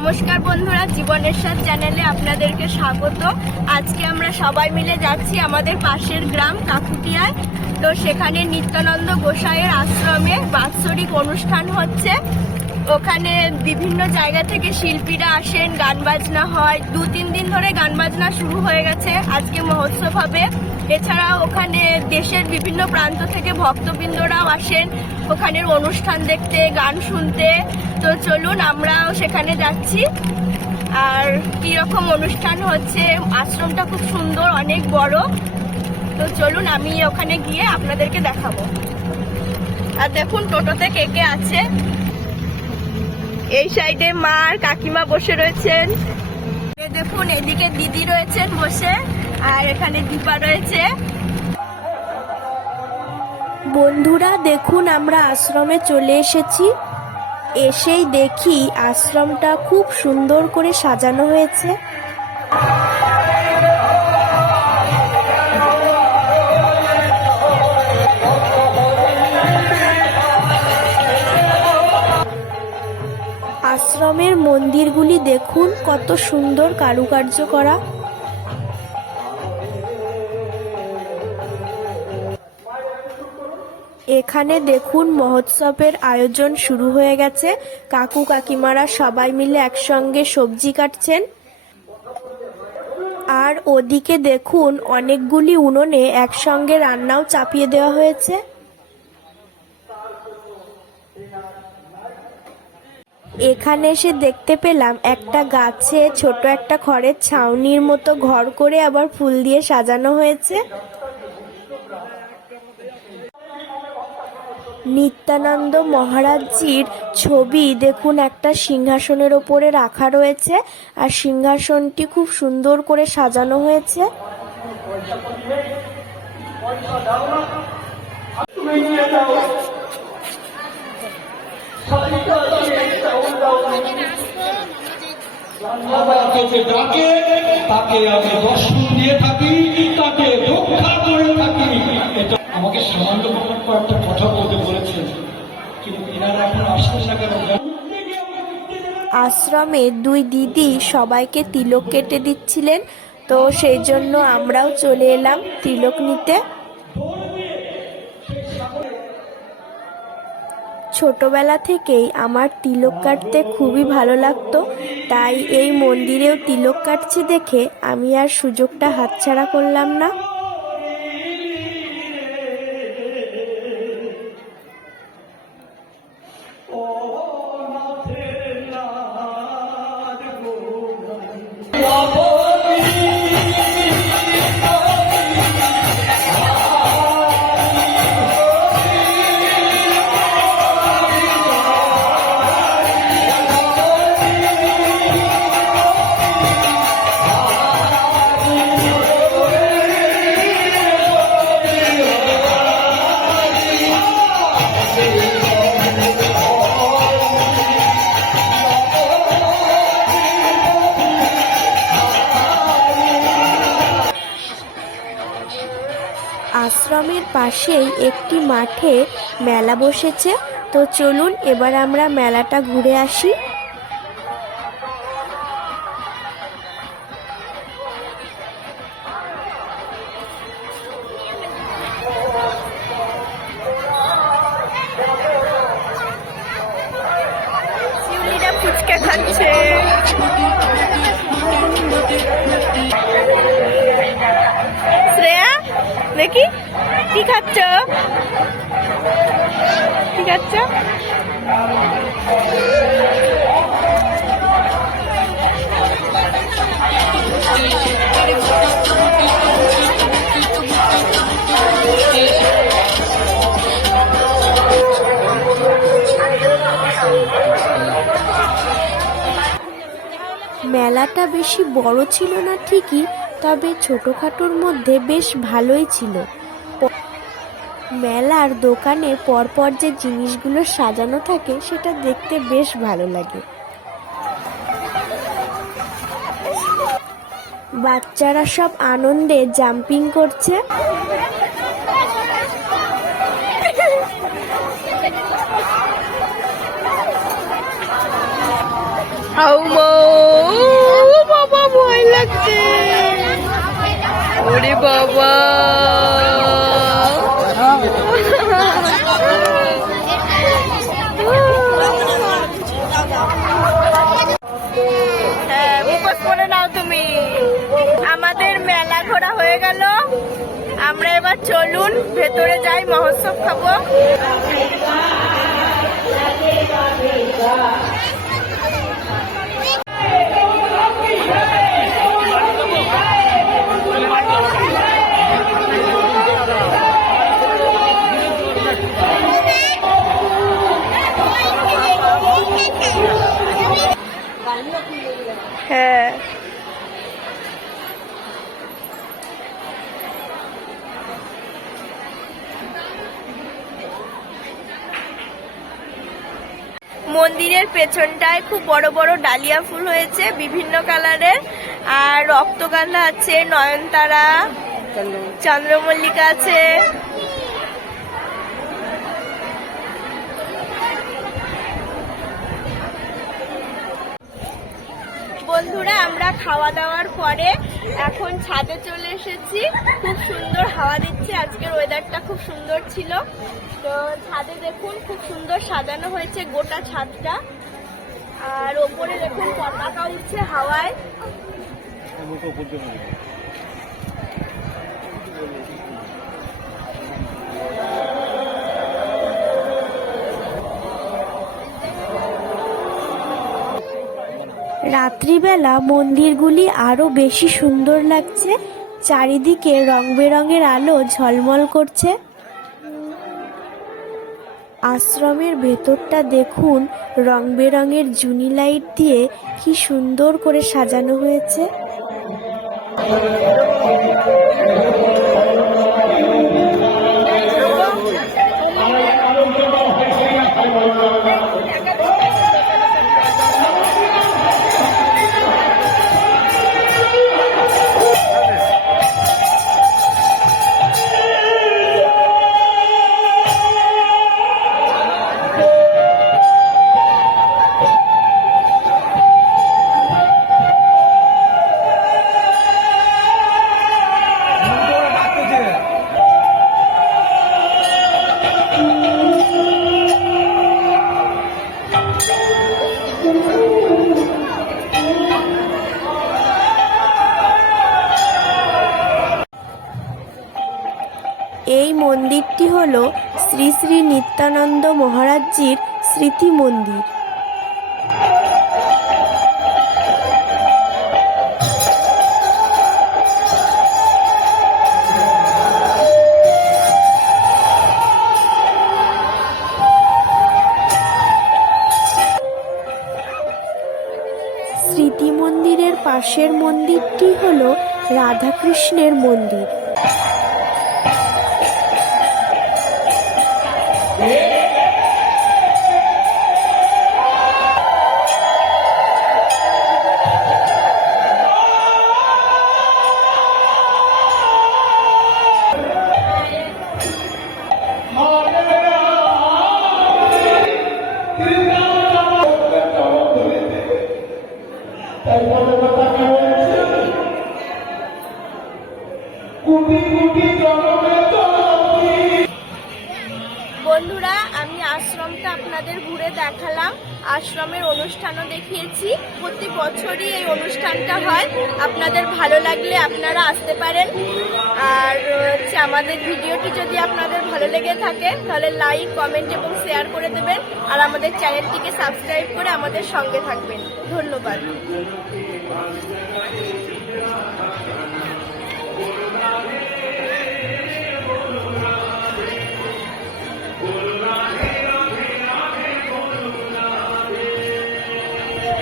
নমস্কার বন্ধুরা, জীবনের সাথ চ্যানেলে আপনাদেরকে স্বাগত। আজকে আমরা সবাই মিলে যাচ্ছি আমাদের পাশের গ্রাম কাকুটিয়ায় তো সেখানে নিত্যানন্দ গোসাইয়ের আশ্রমে বাৎসরিক অনুষ্ঠান হচ্ছে। ওখানে বিভিন্ন জায়গা থেকে শিল্পীরা আসেন, গান বাজনা হয়। দু, তিন দিন ধরে গান বাজনা শুরু হয়ে গেছে। আজকে মহোৎসব হবে। এছাড়া ওখানে দেশের বিভিন্ন প্রান্ত থেকে ভক্তবৃন্দরাও আসেন। ওখানের অনুষ্ঠান দেখতে, গান শুনতে। তো চলুন, আমরাও সেখানে যাচ্ছি। আর কীরকম অনুষ্ঠান হচ্ছে? আশ্রমটা খুব সুন্দর, অনেক বড়। তো চলুন, আমি ওখানে গিয়ে আপনাদেরকে দেখাবো। আর দেখুন, টোটোতে কে কে আছে। এই সাইডে মা আর কাকিমা বসে রয়েছেন। দেখুন, এদিকে দিদি রয়েছেন বসে, আর এখানে দীপা রয়েছে। বন্ধুরা, দেখুন, আমরা আশ্রমে চলে এসেছি। এসেই দেখি আশ্রমটা খুব সুন্দর করে সাজানো হয়েছে। আশ্রমের মন্দিরগুলি দেখুন, কত সুন্দর কারুকার্য করা। এখানে দেখুন, মহোৎসবের আয়োজন শুরু হয়ে গেছে। কাকু কাকিমারা সবাই মিলে একসঙ্গে সবজি কাটছেন। আর ওদিকে দেখুন, অনেকগুলি উনুনে একসঙ্গে রান্নাও চাপিয়ে দেওয়া হয়েছে। এখানে এসে দেখতে পেলাম একটা গাছে ছোট একটা খড়ের ছাউনির মতো ঘর করে আবার ফুল দিয়ে সাজানো হয়েছে। নিত্যানন্দ মহারাজজির ছবি দেখুন, একটা সিংহাসনের ওপরে রাখা রয়েছে আর সিংহাসনটি খুব সুন্দর করে সাজানো হয়েছে। আমাকে সামান্য কথা বলতে বলেছেন, কিন্তু এনারা এখন আশ্রমে দুই দিদি সবাইকে তিলক কেটে দিচ্ছিলেন, তো সেই জন্য আমরাও চলে এলাম তিলক নিতে। ছোটবেলা থেকেই আমার তিলক কাটতে খুবই ভালো লাগতো, তাই এই মন্দিরেও তিলক কাটছে দেখে আমি আর সুযোগটা হাতছাড়া করলাম না। আশ্রমের পাশেই একটি মাঠে মেলা বসেছে। তো চলুন, এবার আমরা মেলাটা ঘুরে আসি। ফুচকা খাচ্ছে। দেখি কি খাচ্ছ? কি খাচ্ছ? মেলাটা বেশি বড় ছিল না ঠিকই তবে ছোটোখাটোর মধ্যে বেশ ভালোই ছিল। মেলার দোকানে পরপর যে জিনিসগুলো সাজানো থাকে, সেটা দেখতে বেশ ভালো লাগে। বাচ্চারা সব আনন্দে জাম্পিং করছে। হাউমা ওরে বাবা। হ্যাঁ তুমি। আমাদের মেলা হয়ে গেল। আমরা এবার চলুন, ভেতরে যাই, মহোৎসব খাব। হ্যাঁ মন্দিরের পেছনটায় খুব বড় বড় ডালিয়া ফুল হয়েছে, বিভিন্ন কালারের। আর রক্তগান্ধা আছে, নয়নতারা, চন্দ্রমল্লিকা আছে। বন্ধুরা, আমরা খাওয়া দাওয়ার পরে এখন ছাদে চলে এসেছি। খুব সুন্দর হাওয়া দিচ্ছে। আজকের ওয়েদারটা খুব সুন্দর ছিল। তো ছাদে দেখুন, খুব সুন্দর সাজানো হয়েছে গোটা ছাদটা। আর ওপরে দেখুন, পতাকা উঠছে হাওয়ায়। রাত্রিবেলা মন্দিরগুলি আরও বেশি সুন্দর লাগছে। চারিদিকে রং বেরঙের আলো ঝলমল করছে। আশ্রমের ভেতরটা দেখুন রং বেরঙের জুনি লাইট দিয়ে কি সুন্দর করে সাজানো হয়েছে। এই মন্দিরটি হল শ্রী শ্রী নিত্যানন্দ মহারাজজির স্মৃতি মন্দির হল রাধাকৃষ্ণের মন্দির। বন্ধুরা, আমি আশ্রমটা আপনাদের ঘুরে দেখালাম। আশ্রমের অনুষ্ঠানও দেখিয়েছি। প্রতি বছরই এই অনুষ্ঠানটা হয়। আপনাদের ভালো লাগলে আপনারা আসতে পারেন। আর হচ্ছে আমাদের ভিডিওটি যদি আপনাদের ভালো লেগে থাকে, তাহলে লাইক, কমেন্ট এবং শেয়ার করে দেবেন। আর আমাদের চ্যানেলটিকে সাবস্ক্রাইব করে আমাদের সঙ্গে থাকবেন। ধন্যবাদ।